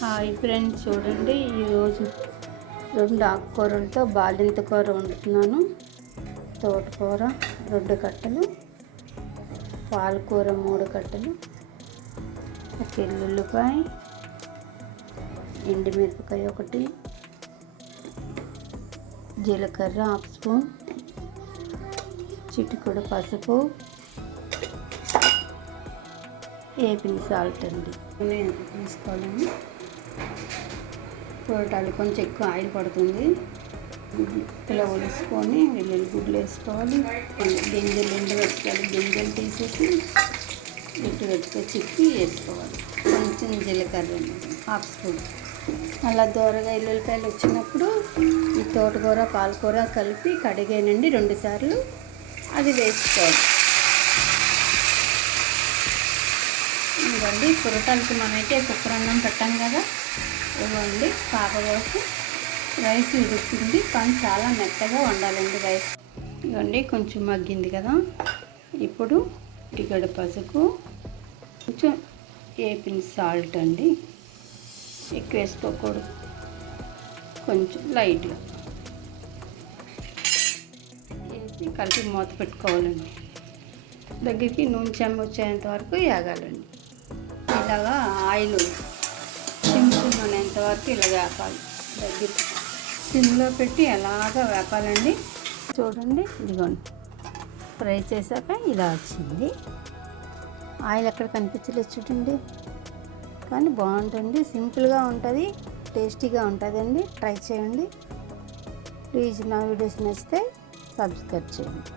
Hi friends చూడండి ఈరోజు రెండు ఆకుకూరలతో బాలింత కూర వండుతున్నాను. తోటకూర రెండు కట్టలు పాలకూర మూడు కట్టలు ఒక ఎల్లుల్లిపాయ ఎండుమిరపకాయ ఒకటి జీలకర్ర హాఫ్ స్పూన్ చిటికుడు పసుపు ఏపిన సాల్ట్ అండి. నేను తీసుకోవాలండి చూడాలి కొంచెం ఎక్కువ ఆయిల్ పడుతుంది. ఇలా ఒలుసుకొని వెల్లుల్లి గుడ్లు వేసుకోవాలి. గింజలు ఎండు పెట్టుకోవాలి గింజలు తీసేసి ఇటు పెట్టుకో చిక్కి వేసుకోవాలి. కొంచెం జీలకర్ర హాఫ్ స్పూన్. అలా దూరగా ఎల్లుల్లిపాయలు వచ్చినప్పుడు ఈ తోటకూర పాలకూర కలిపి కడిగేనండి రెండుసార్లు అది వేసుకోవాలి. ఇదండి పురటాలకి మనమైతే కుక్కర్ అన్నం పెట్టాం కదా. ఇవ్వండి కాకపోతే రైస్ ఉడుకుతుంది కానీ చాలా మెత్తగా వండాలండి రైస్. ఇవ్వండి కొంచెం మగ్గింది కదా. ఇప్పుడు ఇటుకడ పసుపు కొంచెం ఏపిన సాల్ట్ అండి. ఎక్కువ వేసుకోకూడదు. కొంచెం లైట్గా వేసి కలిపి మూత పెట్టుకోవాలండి. దగ్గరికి నూనె చెమ్మ వచ్చేంత వరకు వేగాలండి. ఇలాగా ఆయిల్ సిమ్ సిమ్ వరకు ఇలా వేపాలి. దగ్గర. సిమ్లో పెట్టి ఎలాగ వేపాలండి? చూడండి ఇదిగోండి. ఫ్రై చేశాక ఇలా వచ్చింది. ఆయిల్ ఎక్కడ కనిపించలేదు చూడండి. కానీ బాగుంటుంది సింపుల్గా ఉంటుంది టేస్టీగా ఉంటుందండి. ట్రై చేయండి. ప్లీజ్ నా వీడియోస్ నచ్చితే సబ్స్క్రైబ్ చేయండి.